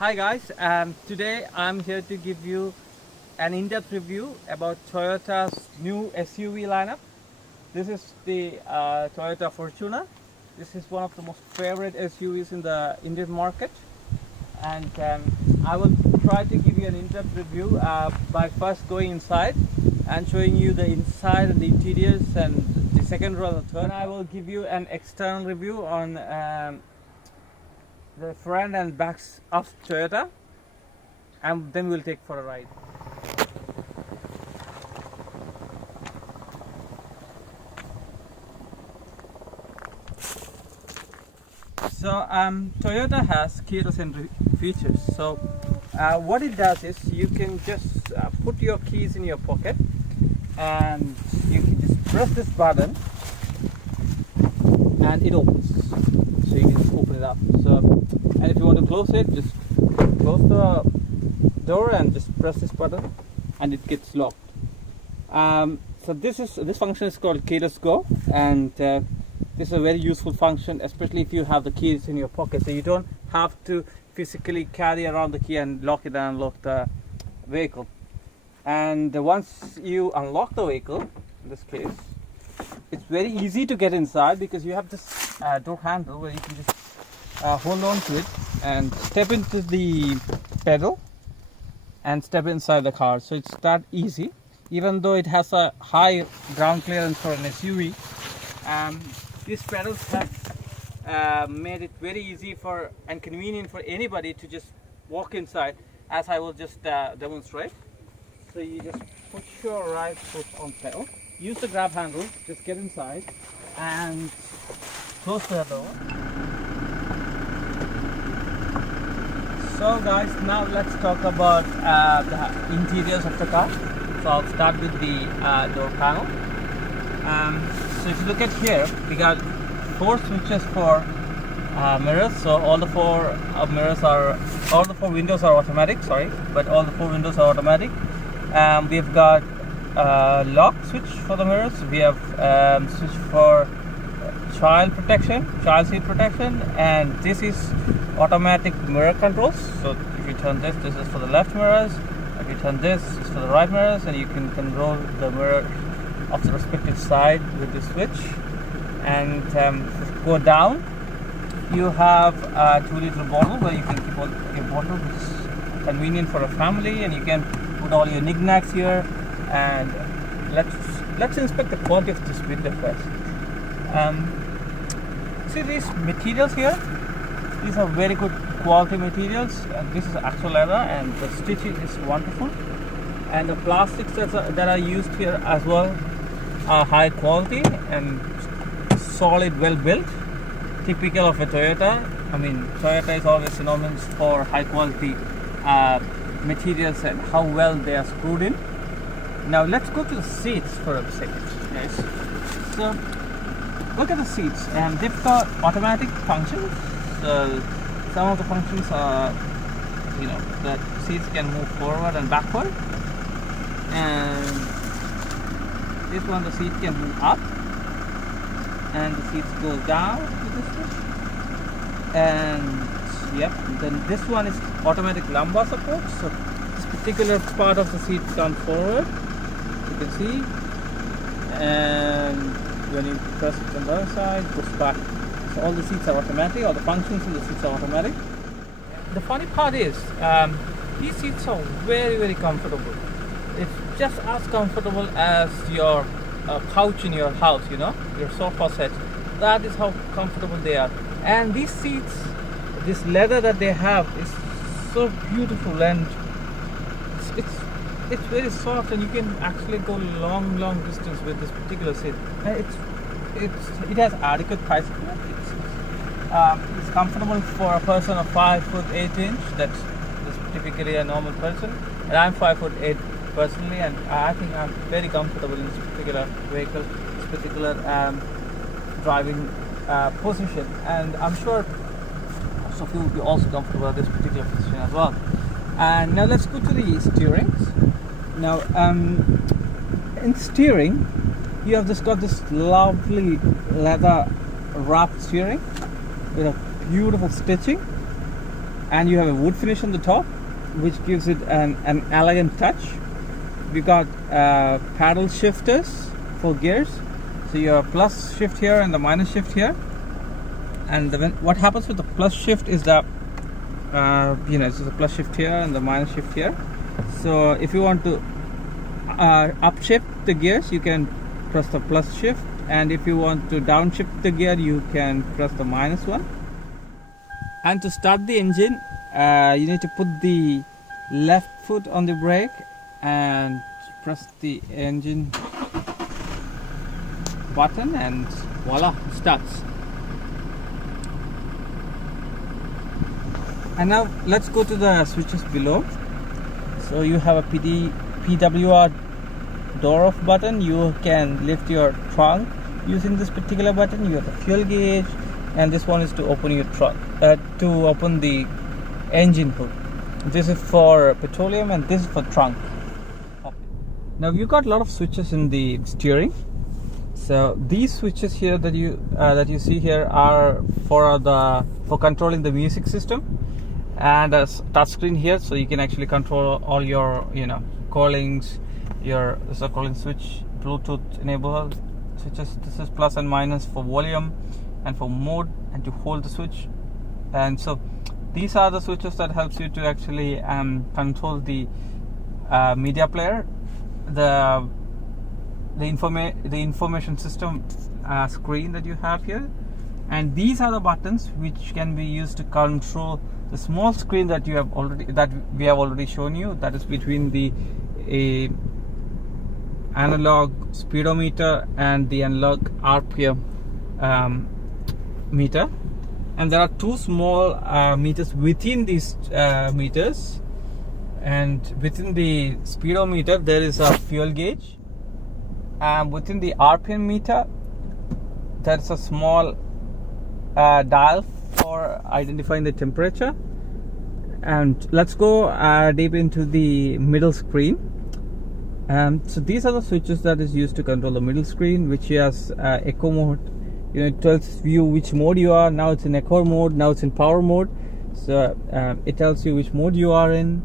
Hi guys, today I'm here to give you an in-depth review about Toyota's new SUV lineup. This is the Toyota Fortuner. This is one of the most favorite SUVs in the Indian market, and I will try to give you an in-depth review by first going inside and showing you the inside and the interiors and the second row and the third. And I will give you an external review on the front and backs of Toyota, and then we'll take for a ride. So Toyota has keyless-entry features. So what it does is you can just put your keys in your pocket and you can just press this button and it opens. So you can just open it up. So, and if you want to close it, just close the door and just press this button and it gets locked. So this function is called keyless go, and this is a very useful function, especially if you have the keys in your pocket, so you don't have to physically carry around the key and lock it and unlock the vehicle. And once you unlock the vehicle, in this case, it's very easy to get inside because you have this door handle where you can just hold on to it and step into the pedal and step inside the car. So it's that easy, even though it has a high ground clearance for an SUV. These pedals have made it very easy for and convenient for anybody to just walk inside, as I will just demonstrate. So you just put your right foot on pedal, use the grab handle, just get inside and close the door. So guys, now let's talk about the interiors of the car. So I'll start with the door panel. So if you look at here, we got 4 switches for mirrors. So all the 4 windows are automatic. Sorry, but all the 4 windows are automatic. We've got lock switch for the mirrors. We have switch for child seat protection, and this is automatic mirror controls. So if you turn this is for the left mirrors. If you turn this, it's for the right mirrors, and you can control the mirror of the respective side with the switch. And if you go down, you have a 2-liter bottle where you can keep all your bottle, which is convenient for a family, and you can put all your knickknacks here. And let's inspect the quality of this window first. See these materials here? These are very good quality materials. This is actual leather, and the stitching is wonderful. And the plastics that are used here as well are high quality and solid, well built, typical of a Toyota. I mean, Toyota is always synonymous for high quality materials and how well they are screwed in. Now let's go to the seats for a second, guys. So look at the seats, and they've got automatic functions. So some of the functions are, the seats can move forward and backward, and this one, the seat can move up, and the seats go down with this switch. And yep, then this one is automatic lumbar support. So this particular part of the seat comes forward, you can see, and when you press it on the other side, it goes back. So all the seats are automatic, all the functions in the seats are automatic. The funny part is, these seats are very, very comfortable. It's just as comfortable as your couch in your house, your sofa set. That is how comfortable they are. And these seats, this leather that they have is so beautiful, and it's very soft, and you can actually go long distance with this particular seat. And it has adequate thigh support. It's comfortable for a person of 5'8" that's typically a normal person, and I'm 5'8" personally, and I think I'm very comfortable in this particular vehicle, this particular driving position, and I'm sure most of you will be also comfortable in this particular position as well. And now let's go to the steerings. Now in steering, you have just got this lovely leather wrapped steering with a beautiful stitching, and you have a wood finish on the top, which gives it an elegant touch. We got paddle shifters for gears, so you have plus shift here and the minus shift here. And what happens with the plus shift is that it's a plus shift here and the minus shift here. So if you want to upshift the gears, you can press the plus shift, and if you want to downshift the gear, you can press the minus one. And to start the engine, you need to put the left foot on the brake and press the engine button, and voila, it starts. And now let's go to the switches below. So you have a PWR door off button. You can lift your trunk using this particular button. You have a fuel gauge, and this one is to open your trunk, to open the engine hood. This is for petroleum, and this is for trunk. Now you've got a lot of switches in the steering. So these switches here that you see here are for controlling the music system, and a touch screen here, so you can actually control all your callings, your calling switch, Bluetooth enable switches. This is plus and minus for volume and for mode, and to hold the switch. And so these are the switches that helps you to actually control the media player, the information system screen that you have here. And these are the buttons which can be used to control the small screen that we have already shown you, that is between the analog speedometer and the analog RPM meter. And there are two small meters within these meters, and within the speedometer there is a fuel gauge, and within the RPM meter there is a small dial for identifying the temperature. And let's go deep into the middle screen. So these are the switches that is used to control the middle screen, which has echo mode. It tells you which mode you are. Now it's in echo mode, now it's in power mode. So it tells you which mode you are in.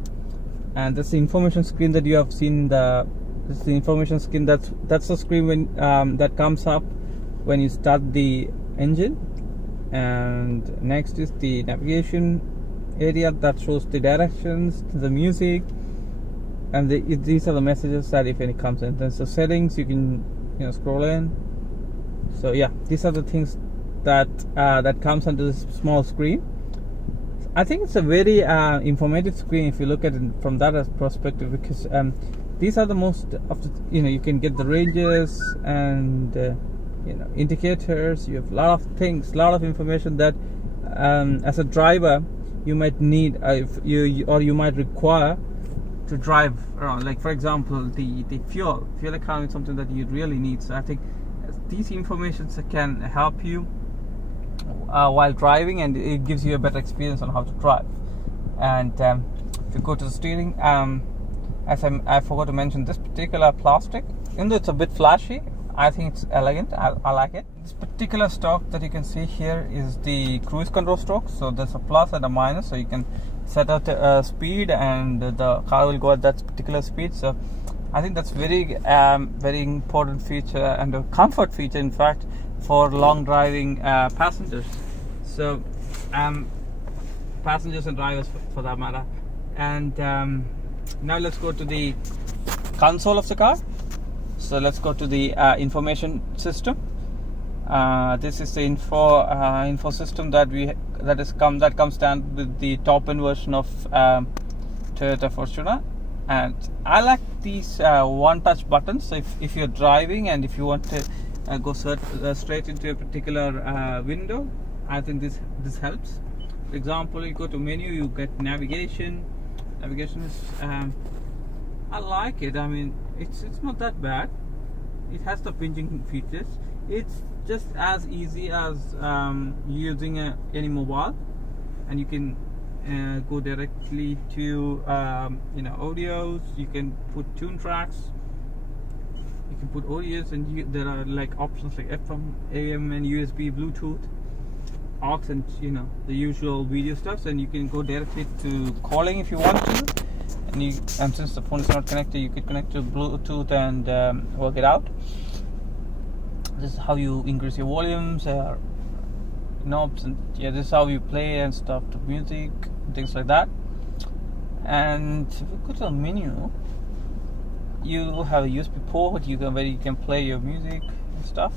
And that's the information screen that you have seen. This is the information screen. That's the screen when that comes up when you start the engine. And next is the navigation area that shows the directions, the music, and these are the messages that if any comes in. Then the settings, you can scroll in. So yeah, these are the things that comes onto this small screen. I think it's a very informative screen if you look at it from that perspective, because these are the most of the, you can get the ranges and indicators. You have a lot of things, a lot of information that as a driver you might need, you might require to drive around. Like for example, the fuel economy is something that you really need. So I think these informations can help you while driving, and it gives you a better experience on how to drive. And if you go to the steering, as I forgot to mention, this particular plastic, even though it's a bit flashy, I think it's elegant. I like it. This particular stroke that you can see here is the cruise control stroke. So there's a plus and a minus, so you can set out speed, and the car will go at that particular speed. So I think that's very important feature, and a comfort feature, in fact, for long driving passengers. So passengers and drivers for that matter. And now let's go to the console of the car. So let's go to the information system. This is the info system that comes standard with the top end version of Toyota Fortuner. And I like these one touch buttons. So if you're driving and if you want to go straight into a particular window, I think this helps. For example, you go to menu, you get navigation. Navigation is I like it. I mean, it's not that bad. It has the pinching features. It's just as easy as using any mobile, and you can go directly to audios. You can put tune tracks, you can put audios, and there are like options like FM, AM, and USB, Bluetooth. aux and the usual video stuff, and you can go directly to calling if you want to. And since the phone is not connected, you could connect to Bluetooth and work it out. This is how you increase your volumes, knobs, and this is how you play and stuff to music, things like that. And if you go to the menu, you have a USB port where you can play your music and stuff.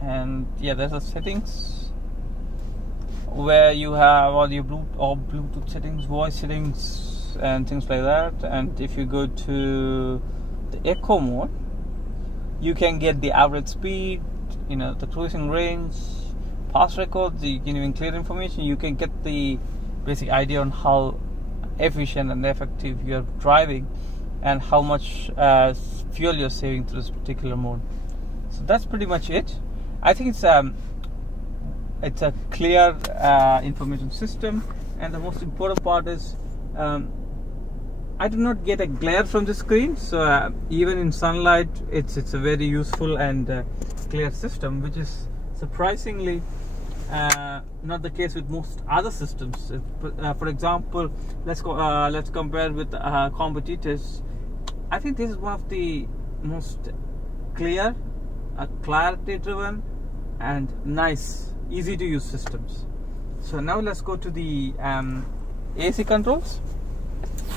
And there's the settings where you have all your Bluetooth settings, voice settings, and things like that. And if you go to the echo mode, you can get the average speed, the cruising range, past records. You can even clear information. You can get the basic idea on how efficient and effective you're driving and how much fuel you're saving through this particular mode. So that's pretty much it. I think it's a clear information system, and the most important part is I do not get a glare from the screen, so even in sunlight it's a very useful and clear system, which is surprisingly not the case with most other systems. For example, let's compare with competitors. I think this is one of the most clear, clarity driven and nice, easy to use systems. So now let's go to the AC controls.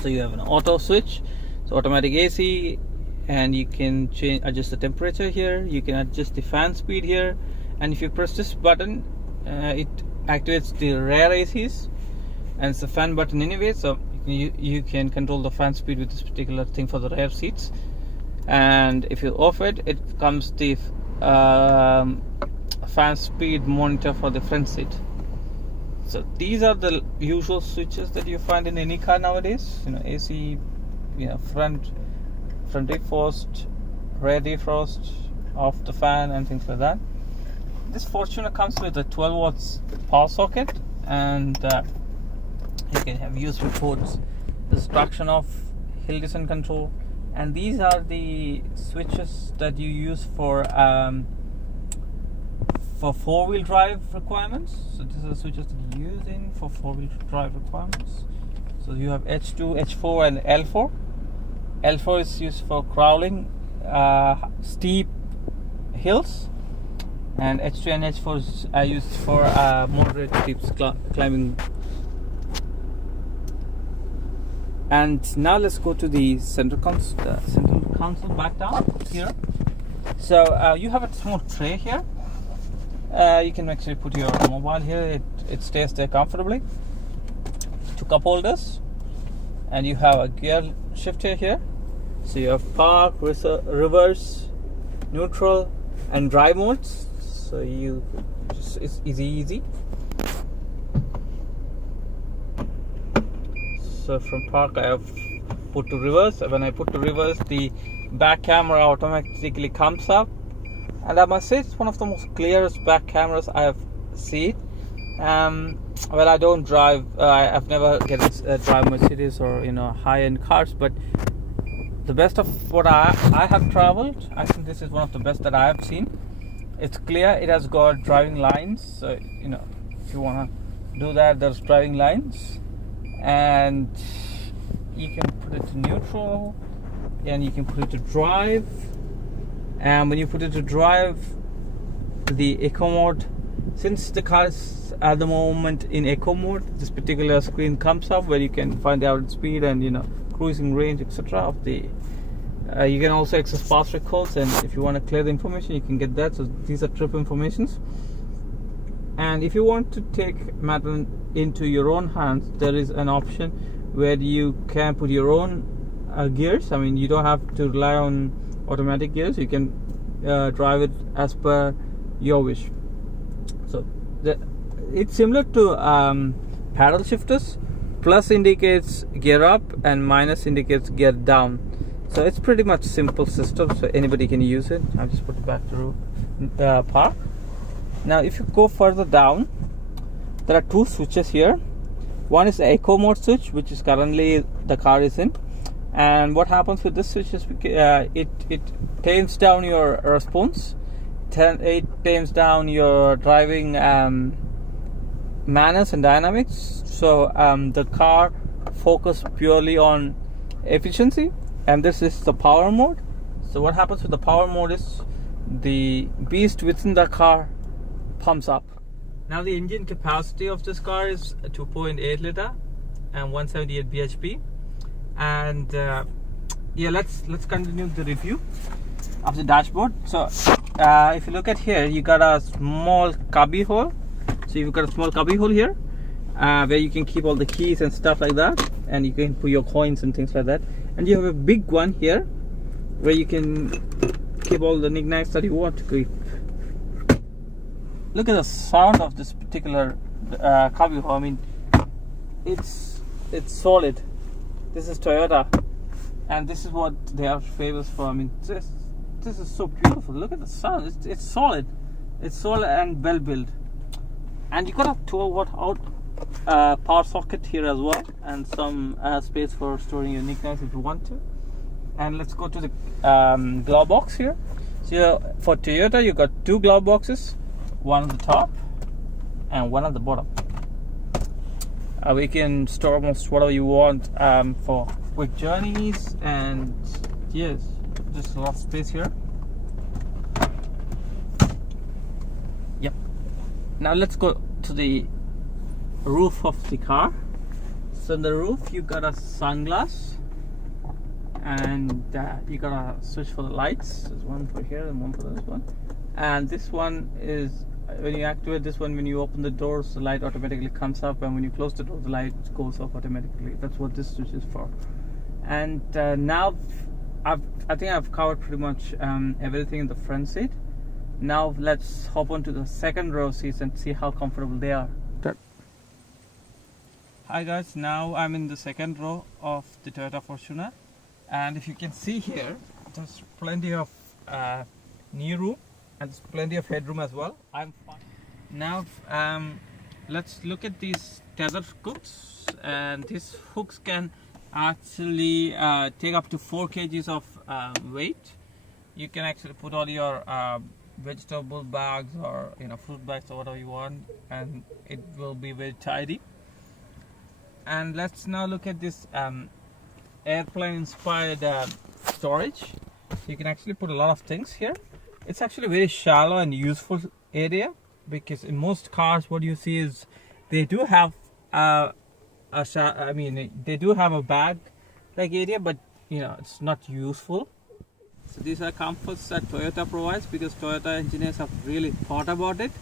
So you have an auto switch, so automatic AC, and you can adjust the temperature here. You can adjust the fan speed here, and if you press this button, it activates the rear ACs, and it's the fan button anyway, so you can control the fan speed with this particular thing for the rear seats. And if you off it, it comes the fan speed monitor for the front seat. So these are the usual switches that you find in any car nowadays. AC, front defrost, rear defrost, off the fan, and things like that. This Fortuner comes with a 12 watts power socket, and you can have USB ports, the traction off, hill descent control, and these are the switches that you use for four-wheel drive requirements. So these are the switches that you're using for four-wheel drive requirements. So you have H2, H4, and L4. L4 is used for crawling steep hills, and H2 and H4 are used for moderate steep climbing. And now let's go to the central console back down here. So you have a small tray here. You can actually put your mobile here. It stays there comfortably. Two cup holders, and you have a gear shifter here. So you have park, reverse, neutral, and drive modes. So it's easy. So from park I have put to reverse. When I put to reverse, the back camera automatically comes up, and I must say it's one of the most clearest back cameras I have seen. Well, I don't drive. I've never drive Mercedes or high-end cars, but the best of what I have traveled, I think this is one of the best that I have seen. It's clear. It has got driving lines. So if you wanna do that, there's driving lines, and you can put it to neutral, and you can put it to drive. And when you put it to drive, the eco mode, since the car is at the moment in eco mode, this particular screen comes up where you can find the average speed and cruising range, etc. of the you can also access past records, and if you want to clear the information, you can get that. So these are trip informations. And if you want to take matter into your own hands, there is an option where you can put your own gears. I mean, you don't have to rely on automatic gears. You can drive it as per your wish. So it's similar to paddle shifters. Plus indicates gear up and minus indicates gear down. So it's pretty much simple system, so anybody can use it. I'll just put it back to park. Now if you go further down, there are two switches here. One is the eco mode switch, which is currently the car is in. And what happens with this switch is it tames down your response, it tames down your driving manners and dynamics. So the car focus purely on efficiency, and this is the power mode. So what happens with the power mode is the beast within the car pumps up. Now the engine capacity of this car is 2.8 liter and 178 bhp. And yeah, let's continue the review of the dashboard. So if you look at here, you got a small cubby hole. So you've got a small cubby hole here where you can keep all the keys and stuff like that, and you can put your coins and things like that. And you have a big one here where you can keep all the knickknacks that you want to keep. Look at the sound of this particular cubby hole. I mean, it's solid. This is Toyota, and this is what they are famous for. I mean, this is so beautiful. Look at the sound. It's solid. It's solid and well built. And you got a 12-watt out power socket here as well, and some space for storing your knickknacks if you want to. And let's go to the glove box here. So for Toyota, you got two glove boxes, one on the top and one at the bottom. We can store almost whatever you want for quick journeys, and yes, just a lot of space here. Yep. Now let's go to the roof of the car. So in the roof, you got a sunglass, and you got a switch for the lights. There's one for here and one for this one. And this one is, when you activate this one, when you open the doors, the light automatically comes up, and when you close the door, the light goes off automatically. That's what this switch is for. And now I think I've covered pretty much everything in the front seat. Now let's hop on to the second row seats and see how comfortable they are. Hi guys, now I'm in the second row of the Toyota Fortuner, and if you can see here, there's plenty of knee room and there's plenty of headroom as well. I'm fine. Now let's look at these tether hooks, and these hooks can actually take up to 4 kgs of weight. You can actually put all your vegetable bags or fruit bags or whatever you want, and it will be very tidy. And let's now look at this airplane inspired storage. You can actually put a lot of things here. It's actually very shallow and useful area, because in most cars what you see is they do have they do have a bag like area, but it's not useful. So these are comforts that Toyota provides, because Toyota engineers have really thought about it.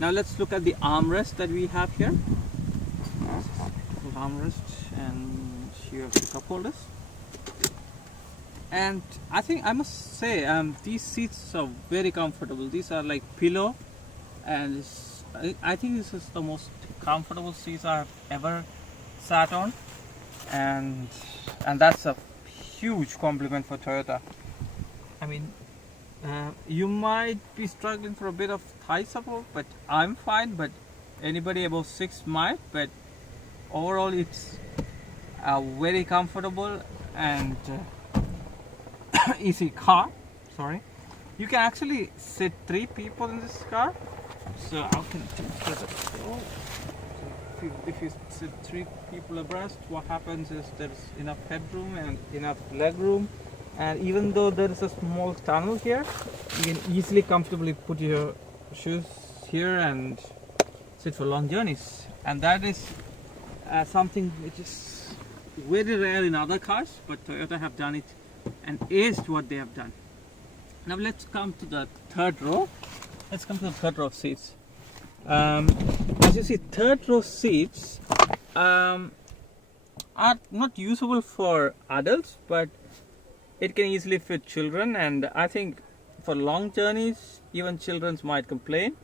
Now let's look at the armrest that we have here. Armrest, and you have the cup holders. And I think I must say these seats are very comfortable. These are like pillow, and I think this is the most comfortable seats I've ever sat on, and that's a huge compliment for Toyota. I mean, you might be struggling for a bit of thigh support, but I'm fine. But anybody above 6 might. But overall, it's very comfortable and easy car. Sorry, you can actually sit 3 people in this car. So I can take the floor. So if you sit 3 people abreast, what happens is there's enough headroom and enough leg room. And even though there is a small tunnel here, you can easily comfortably put your shoes here and sit for long journeys. And that is something which is very rare in other cars, but Toyota have done it and aced what they have done. Now let's come to the third row. Let's come to the third row of seats. As you see, third row seats are not usable for adults, but it can easily fit children, and I think for long journeys even children might complain.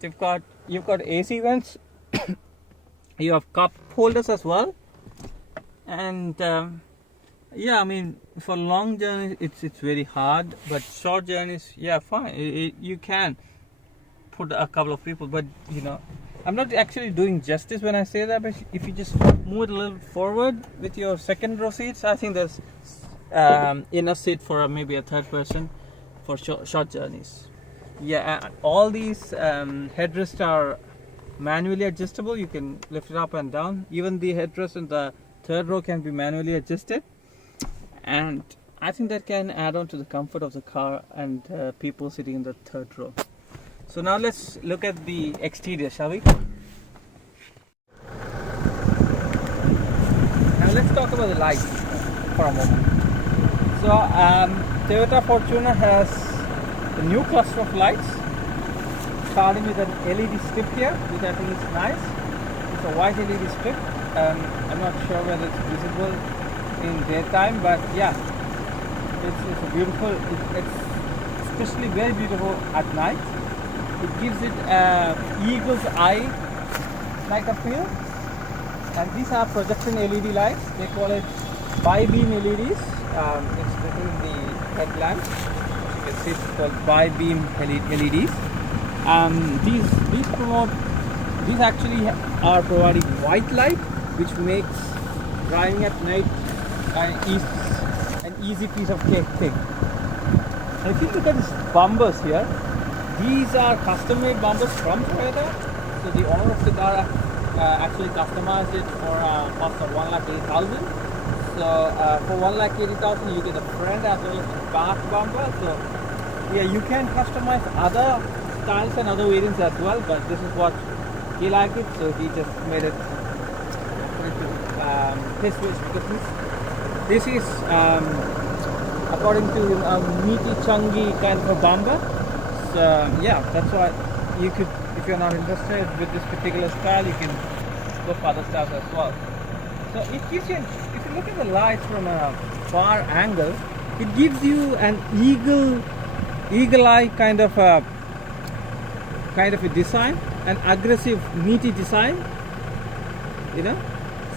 You've got AC vents. You have cup holders as well, and yeah, I mean, for long journeys it's very hard, but short journeys, yeah, fine. You can put a couple of people, but I'm not actually doing justice when I say that. But if you just move it a little forward with your second row seats, I think there's enough seat for maybe a third person for short journeys. Yeah, all these headrests are manually adjustable. You can lift it up and down. Even the headrest in the third row can be manually adjusted, and I think that can add on to the comfort of the car and people sitting in the third row. So now let's look at the exterior, shall we? Now let's talk about the lights for a moment. So Toyota Fortuner has a new cluster of lights, starting with an LED strip here, which I think is nice. It's a white LED strip. I'm not sure whether it's visible in daytime, but yeah, it's a beautiful. It's especially very beautiful at night. It gives it eagle's eye like a feel. And these are projection LED lights. They call it bi-beam LEDs. It's written in the headlamp. You can see it's called bi-beam LEDs. These actually are providing white light, which makes driving at night an easy piece of cake thing. And if you look at these bumpers here, these are custom-made bumpers from Toyota. So the owner of the car actually customized it for a cost of 1,80,000. So for 1,80,000 you get the front as well as the back bumper. So yeah, you can customize other styles and other variants as well, but this is what he liked it, so he just made it his wish, because this is according to a meaty, chunky kind of a bumper. So yeah, that's why you could, if you're not interested with this particular style, you can go for other styles as well. So it gives you, if you look at the lights from a far angle, it gives you an eagle eye kind of a design, an aggressive, meaty design, you know.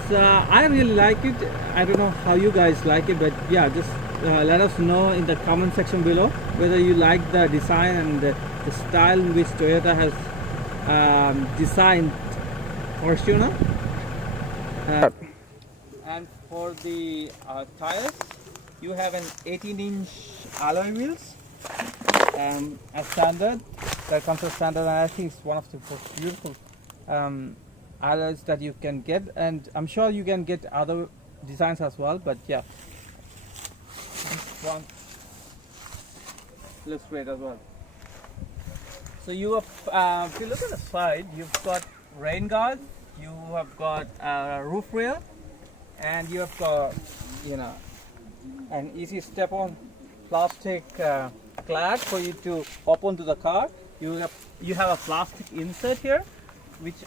So I really like it. I don't know how you guys like it, but yeah, just let us know in the comment section below whether you like the design and the style in which Toyota has designed Fortuner. And for the tires, you have an 18-inch alloy wheels as standard. That comes as standard, and I think it's one of the most beautiful alloys that you can get, and I'm sure you can get other designs as well, but yeah, this one looks great as well. So you have, if you look at the side, you've got rain guards, you have got a roof rail, and you have got, you know, an easy step-on plastic clad for you to hop onto the car. You have a plastic insert here, which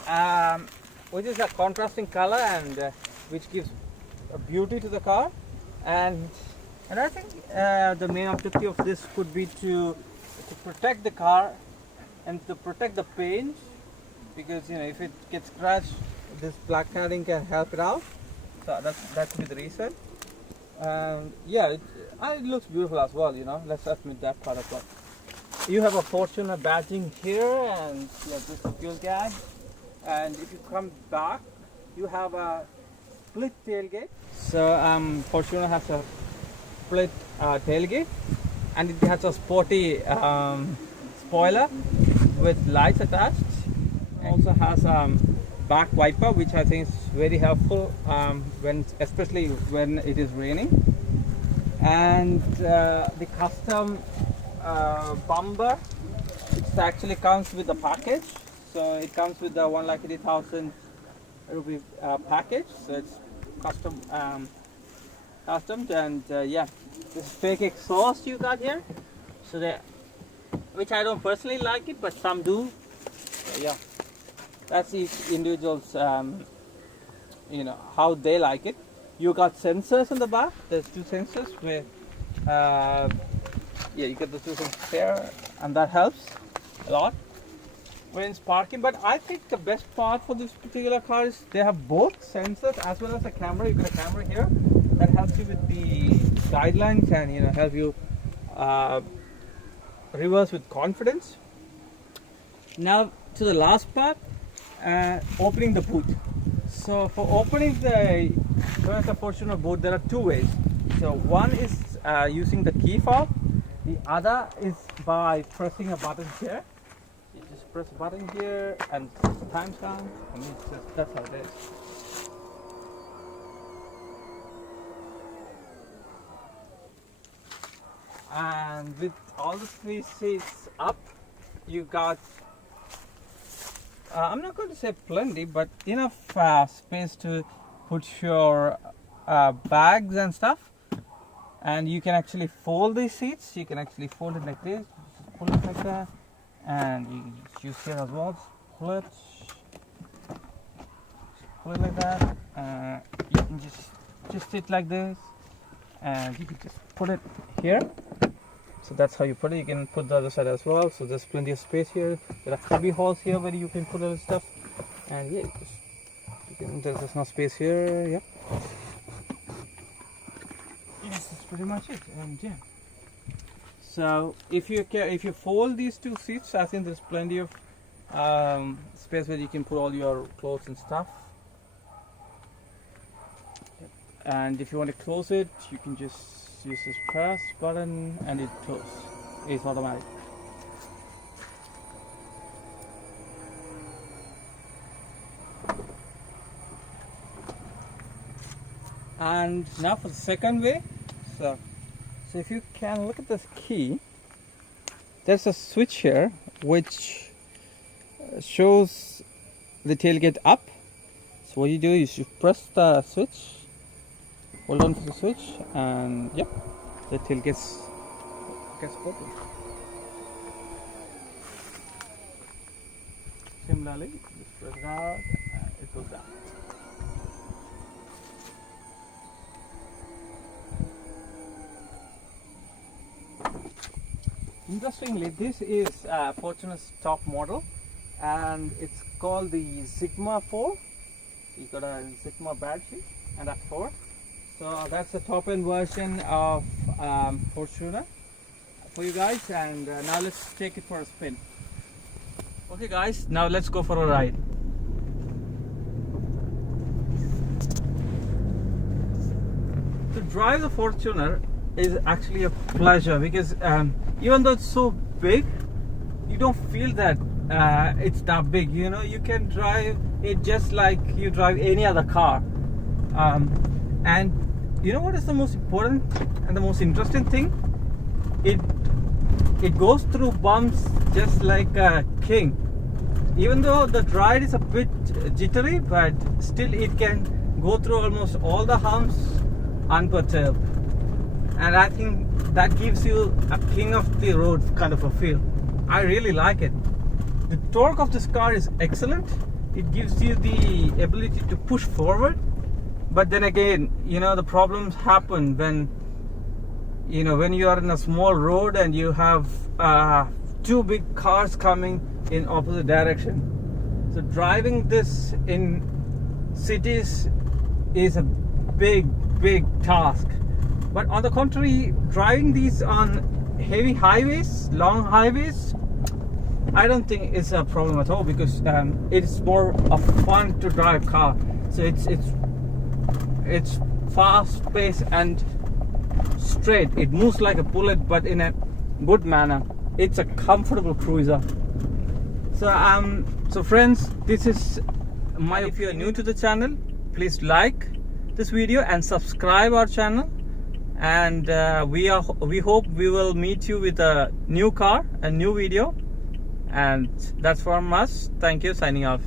is a contrasting color and which gives a beauty to the car. And I think the main objective of this could be to protect the car and to protect the paint, because, you know, if it gets scratched, this black cladding can help it out. So that could be the reason. Yeah, it looks beautiful as well, you know. Let's admit that part as well. You have a Fortuner badging here, and you have this fuel gauge. And if you come back, you have a split tailgate. So Fortuner has a split tailgate, and it has a sporty spoiler with lights attached. It also has back wiper, which I think is very helpful especially when it is raining. And the custom bumper, it actually comes with a package. So it comes with the 1,80,000 rupee package. So it's customed, and yeah, this fake exhaust you got here. So which I don't personally like it, but some do. So yeah, that's each individual's, you know, how they like it. You got sensors in the back. There's two sensors where, yeah, you get the two sensors there, and that helps a lot when it's parking. But I think the best part for this particular car is they have both sensors as well as a camera. You got a camera here that helps you with the guidelines and, you know, help you reverse with confidence. Now to the last part, opening the boot. So for opening the Toyota Fortuner boot, there are two ways. So one is using the key fob, The other is by pressing a button here. You just press a button here and time count. I mean, that's how it is. And with all the 3 seats up, you got, I'm not going to say plenty, but enough space to put your bags and stuff. And you can actually fold these seats. You can actually fold it like this, just pull it like that, and you can just use here as well. Just pull it like that. You can just sit like this, and you can just put it here. So that's how you put it. You can put the other side as well. So there's plenty of space here. There are cubby holes here where you can put other stuff. And yeah, there's no space here. Yeah. Yes, that's pretty much it. And yeah. So if you fold these 2 seats, I think there's plenty of space where you can put all your clothes and stuff. And if you want to close it, you can just use this press button and it closes. It's automatic. And now for the second way. So if you can look at this key, there's a switch here which shows the tailgate up. So what you do is you press the switch, hold on to the switch, and yep, the tail gets open. Similarly, just press it out and it goes down. Interestingly, this is Fortuner's top model, and it's called the Sigma 4. You got a Sigma battery and a 4. So that's the top end version of Fortuner for you guys, and now let's take it for a spin. Okay guys, now let's go for a ride. To drive the Fortuner is actually a pleasure because even though it's so big, you don't feel that it's that big. You know, you can drive it just like you drive any other car. And you know what is the most important and the most interesting thing? It goes through bumps just like a king. Even though the ride is a bit jittery, but still it can go through almost all the humps unperturbed. And I think that gives you a king of the road kind of a feel. I really like it. The torque of this car is excellent. It gives you the ability to push forward. But then again, you know, the problems happen when you are in a small road and you have 2 big cars coming in opposite direction. So driving this in cities is a big task. But on the contrary, driving these on heavy highways, long highways, I don't think it's a problem at all, because it's more of fun to drive car. So it's fast paced and straight. It moves like a bullet, but in a good manner. It's a comfortable cruiser. So friends, this is my, if you are new to the channel, please like this video and subscribe our channel. And we hope we will meet you with a new car, a new video. And that's from us. Thank you. Signing off.